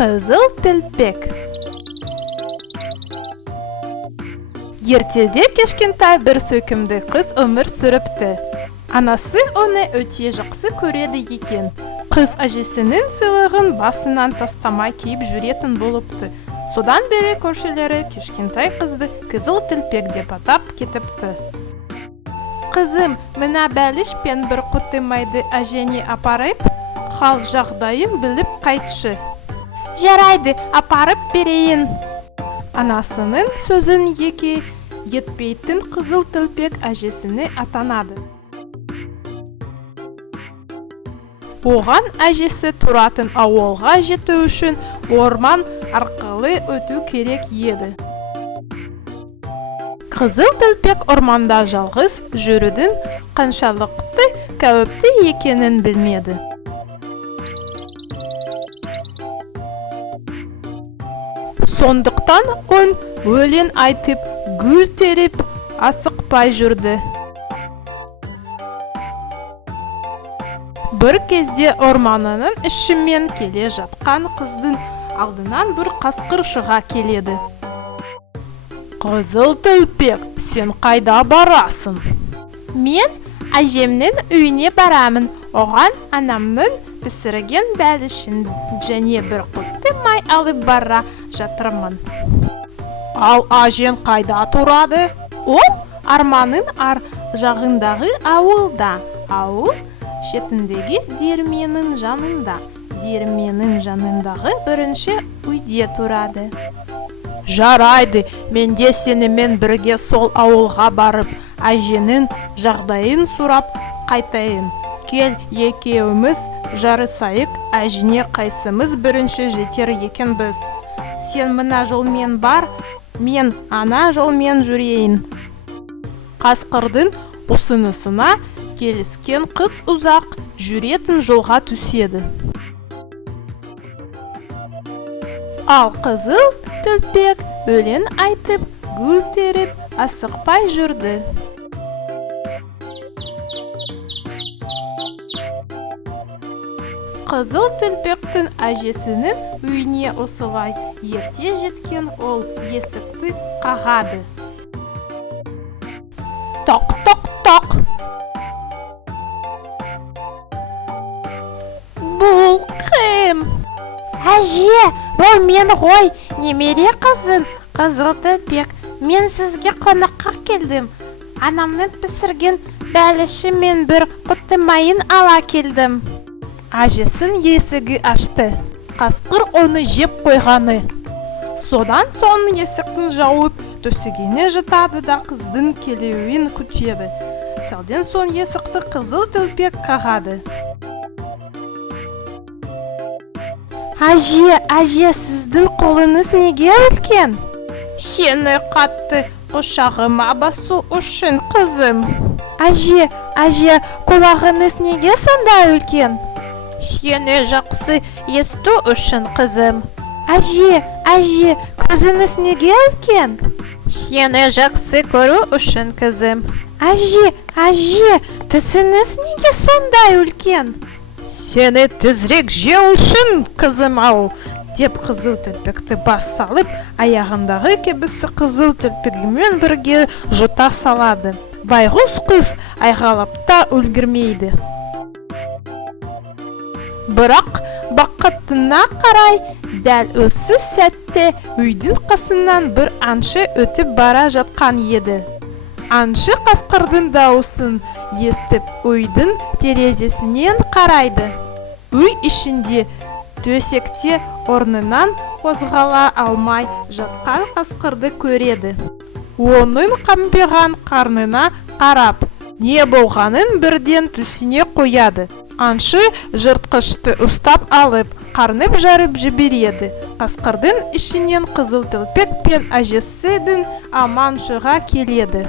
Қызыл тілпек. Ертеде кешкентай бір сөкімді қыз өмір сүріпті. Анасы оны өте жақсы көреді екен. Қыз әжесінің сыйлығын басынан тастамай киіп жүретін болыпты. Содан бері көршілері кешкентай қызды қызыл тілпек деп атап кетіпті. Қызым, мына бәліш пен бір құты майды әжене апарып, хал жағдайын біліп қайтшы. Жарайды, апарып берейін. Анасының сөзін еке етпейтін қызыл тілпек әжесіне атанады. Оған әжесі тұратын ауылға жету үшін орман арқылы өту керек еді. Қызыл тілпек орманда жалғыз жүрудің қаншалықты қауіпті екенін білмеді. Сондықтан он өлең айтып, гүл теріп, асықпай жүрді. Бір кезде орманының ішімен келе жатқан қыздың алдынан бір қасқыр шыға келеді. Қызыл тілпек, сен қайда барасың? Мен әжемнің үйіне барамын. Оған анамның пісірген бәлішін және бір құты май алып бара жатырмын. Ал әжең қайда тұрады? Ол орманның ар жағындағы ауылда. Ауыл шетіндегі диірменнің жанында. Диірменнің жанындағы бірінші үйде тұрады. Жарайды, мен де сенімен бірге сол ауылға барып, әженің жағдайын сұрап қайтайын. Кел, екеуміз жарысайық, әжіне қайсымыз бірінші жетер екенбіз. Сен мына жолмен бар, мен ана жолмен жүрейін. Қасқырдың ұсынысына келіскен қыз ұзақ жүретін жолға түседі. Ал қызыл тілпек өлең айтып, гүл теріп, асықпай жүрді. Қызыл тілпектің әжесінің үйіне осылай ерте жеткен ол есікті қағады. Тоқ, тоқ, тоқ. Бұл кім? Әже, ол мен ғой, немере қызым, қызыл тілпек. Мен сізге қонаққа келдім. Анамның пісірген бәліші мен бір құты майын ала келдім. Әжесін есігі ашты. Қасқыр оны жеп қойғаны. Содан соң есіктің жауып, төсегіне жатады да қыздың келуін күтеді. Сәлден соң есікті қызыл тілпек қағады. Әже, сіздің қолыңыз неге үлкен? Сені қатты құшағыма басу үшін, қызым. Әже, құлағыңыз неге сонда үлкен? Сені жақсы есту үшін, қызым. Әже, көзіңіз неге үлкен? Сені жақсы көру үшін, қызым. Әже, тісіңіз неге сондай үлкен? Сені тезірек жеу үшін, қызым-ау, деп қызыл тілпекті бас салып, аяғындағы кебісі қызыл тілпегімен бірге жұта салады. Байғұс қыз айғалап та үлгірмейді. Бірақ бақытына қарай, дәл осы сәтте үйдің қасынан бір аңшы өтіп бара жатқан еді. Аңшы қасқырдың дауысын естіп, үйдің терезесінен қарайды. Үй ішінде төсекте орнынан қозғала алмай жатқан қасқырды көреді. Оның қампиған қарнына қарап, не болғанын бірден түсіне қояды. Аңшы жыртқышты ұстап алып, қарнып жарып жібереді. Қасқырдың ішінен қызыл тілпек пен әжесінің аман шыға келеді.